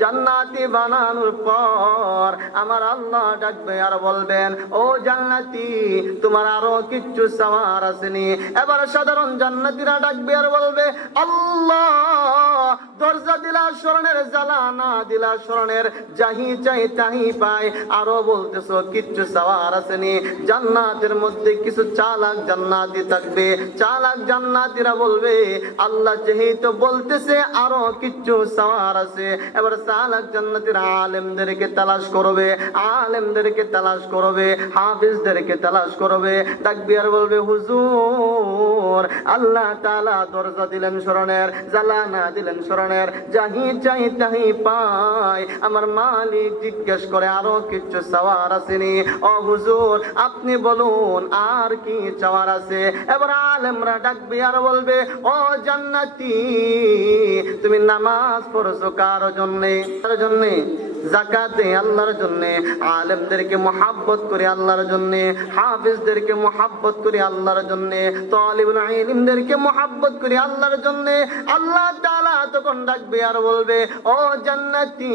জান্নাতি বানানোর পর আমার আল্লাহ ডাকবে আর বলবেন, ও জান্নাতি, তোমার আরও কিচ্ছু সামার আসেনি। এবার সাধারণ জান্নাতিরা ডাকবে আর বলবে, আল্লাহ দরজা দিলা স্মরণের, জ্বালা না দিলা স্মরণের। যাহি চাই তাহি পাই, আরও বলতেছো, কিচ্ছু সাওয়ার আসেনি। জান্নাতের মধ্যে কিছু চালাক জান্নাতি থাকবে। চালাক জান্নাতিরা বলবে, আল্লাহ যেহেতু বলতেছে, আরও কিচ্ছু সাওয়ার আছে। এবার চালাক জান্নাতিরা আলেমদেরকে তালাশ করবে, আলেমদেরকে তালাশ করবে, হাফিজদেরকে তালাশ করবে। ডাকবি আর বলবে, হুজুর, আল্লাহ তালা দরজা দিলেন স্মরণের, জ্বালা না দিলেন স্মরণের যাহি চাই তাহি পাই। আমার মালিক জিজ্ঞেস করে, আরও কিছু চাওয়ার আসেনি? ও হুজুর, আপনি বলুন, আর কি চাওয়ার আছে? এবার আলেমরা ডাকবে আর বলবে ও জান্নাতি, তুমি নামাজ পড়ছো কার জন্যে? কার জন্যে? জাকাতে আল্লাহর জন্য, আলেমদেরকে মোহাব্বত করে আল্লাহর জন্য, হাফিজদেরকে মোহাব্বত করে আল্লাহর জন্য, তালিবুল ইলমদেরকে মোহাব্বত করে আল্লাহর জন্য, আল্লাহ তাআলা তখন ডাকবে আর বলবে, ও জান্নাতি,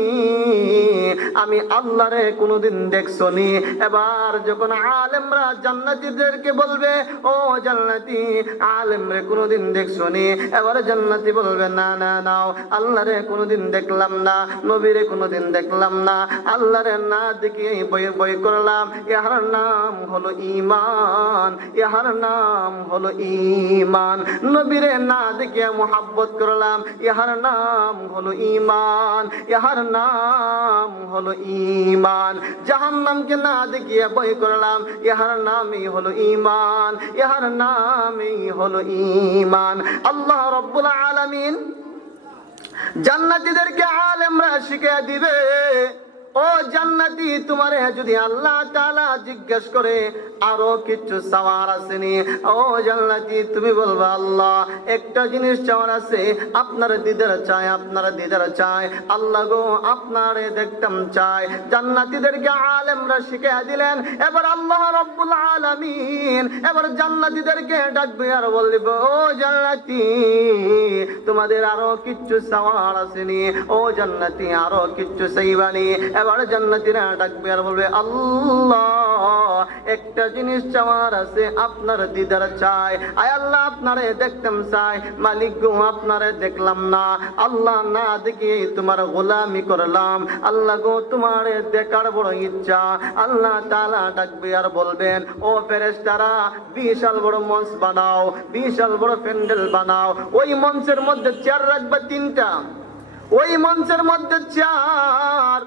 আমি আল্লাহরে কোনোদিন দেখছ নি এবার যখন আলেমরা জান্নাতীদেরকে বলবে, ও জান্নাতি, আলেমরে কোনোদিন দেখছ নি এবার জান্নাতি বলবে, না না, নাও, আল্লাহরে কোনোদিন দেখলাম না, নবীরে কোনোদিন দেখলাম না। আল্লাহরে না দেখে বই বই করলাম। ইহার নাম হলো ইমান ইহার নাম হলো ইমান নবীরে না দেখে মোহাব্বত করলাম। ইহার নাম হলো ইমান ইহার নাম হলো ইমান জাহান্নামকে না দেখিয়ে বই করলাম, ইহার নামই হলো ইমান ইহার নামই হলো ইমান আল্লাহ রব্বুল আলামিন জান্নাতীদেরকে আলেমরা শিখিয়ে দিবে। ও জান্নাতি যদি আল্লাহ জিজ্ঞেস করে, আরও কিছু চাওয়ার আসেনি। ও জান্নাতি, তুমি আল্লাহ, একটা জিনিস চাওয়ার আছে, আপনার দিদার চাই আপনার দিদার চাই আল্লাহ গো, আপনারে দেখতাম চাই জান্নাতীদেরকে আলেমরা শিখিয়ে দিলেন, এবার আল্লাহ রব্বুল আলামিন, এবার জান্নাতীদেরকে ডাকবে আর বলবে, ও জান্নাতি, তোমাদের আরও কিচ্ছু চাওয়ার আসেনি। ও জান্নাতি, আরও কিচ্ছু চাইবানি। এবার জান্নাতীরা ডাকবে আর বলবে, আল্লাহ, একটা জিনিস চাওয়ার আছে, আপনার দিদার চাই। আয় আল্লাহ, আপনারে দেখতাম চাই, মালিক গো, আপনারে দেখলাম না। আল্লাহ না দেখে তোমার গোলামি করলাম। আল্লাহ গো, তোমার দেখার বড় ইচ্ছা। আল্লাহ তালা ডাকবে আর বলবেন, ও ফেরেশতারা, বিশাল বড় মঞ্চ বানাও, বিশাল বড় প্যান্ডেল বানাও। ওই মঞ্চের মধ্যে চেয়ার রাখবে তিনটা। ওই মঞ্চের মধ্যে চেয়ার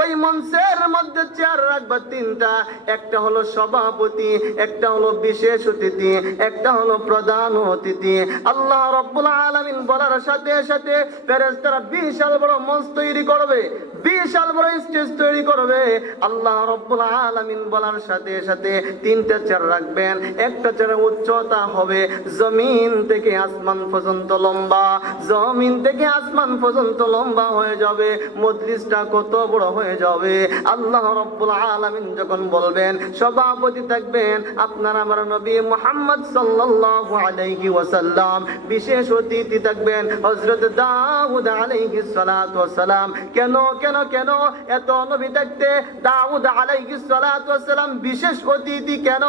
ওই মঞ্চের মধ্যে চেয়ার রাখবা তিনটা। একটা হলো সভাপতি, একটা হলো বিশেষ অতিথি, একটা হলো প্রধান অতিথি। আল্লাহ রব্বুল আলামিন বলার সাথে সাথে ফেরেশতারা বিশাল বড় মঞ্চ তৈরি করবে, বিশাল বড় স্টেজ তৈরি করবে। আল্লাহ রব্বুল আলামিন বলার সাথে সাথে তিনটা চেয়ার রাখবেন। একটা চেয়ারের উচ্চতা হবে জমিন থেকে আসমান পর্যন্ত লম্বা। জমিন থেকে আসমান পর্যন্ত লম্বা হয়ে যাবে। মজলিসটা কত বড় হয়ে যাবে। আল্লাহ রব্বুল আলামিন যখন বলবেন, সভাপতি থাকবেন, আপনার আমার নবী মুহাম্মদ সাল্লাল্লাহু আলাইহি ওয়াসাল্লাম, বিশেষ অতিথি থাকবেন হযরত দাউদ আলাইহি ওয়াসালাম। কেন কেন কেন? এত নবী থাকতে দাউদ আলাইহি ওয়াসালাম বিশেষ অতিথি কেন?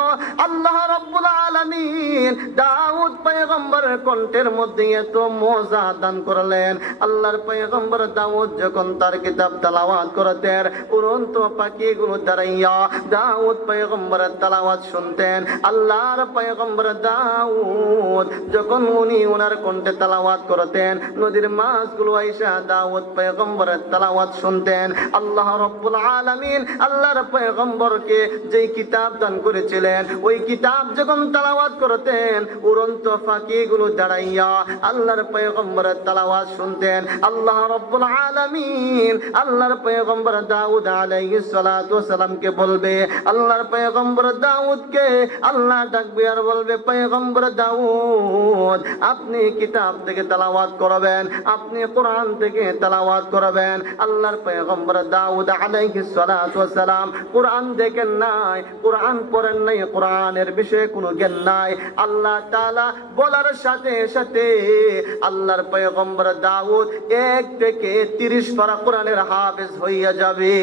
আল্লাহ রব্বুল আলামিন দাউদ পয়গম্বরের কণ্ঠের মধ্যে এত মজা দান করলেন। আল্লাহর পয়গম্বর দাউদ যখন তার কিতাব তেলাওয়াত করতেন উড়ন্ত পাখিগুলো দাঁড়াইয়া দাউদ পয়গম্বরের তেলাওয়াত শুনতেন। আল্লাহর পয়গম্বর দাউদ যখন উনি ওনার কণ্ঠে তেলাওয়াত করতেন, নদীর মাছগুলো আইসা দাউদ পয়গম্বরের তেলাওয়াত শুনতেন। আল্লাহ রব্বুল আলামিন আল্লাহর পয়গম্বরকে যেই কিতাব দান করেছিলেন, ওই কিতাব যখন তালাওয়াত করতেন, উড়ন্ত পাখিগুলো দাঁড়াইয়া আল্লাহর পয়গম্বরের তেলাওয়াত শুনতেন। আল্লাহ রব্বুল আলামিন আল্লাহর পয়গম্বর দাউদ আলাইহিস সালাতু ওয়াসালামকে বলবে, আল্লাহর পয়গম্বর দাউদকে আল্লাহ ডাকবে আর বলবে, পয়গম্বর দাউদ, আপনি কিতাব থেকে তেলাওয়াত করবেন, আপনি কোরআন থেকে তেলাওয়াত করবেন। আল্লাহর পয়গম্বর দাউদ আলাইহিস সালাতু ওয়াসালাম কোরআন দেখেন নাই, কোরআন পড়েন নাই, কোরআনের বিষয়ে কোনো জ্ঞান নাই। আল্লাহ তাআলা বলার সাথে সাথে আল্লাহর পয়গম্বর দাউদ এক থেকে তিরিশ পারা কোরআনের হাফেজ হইয়া যাবে।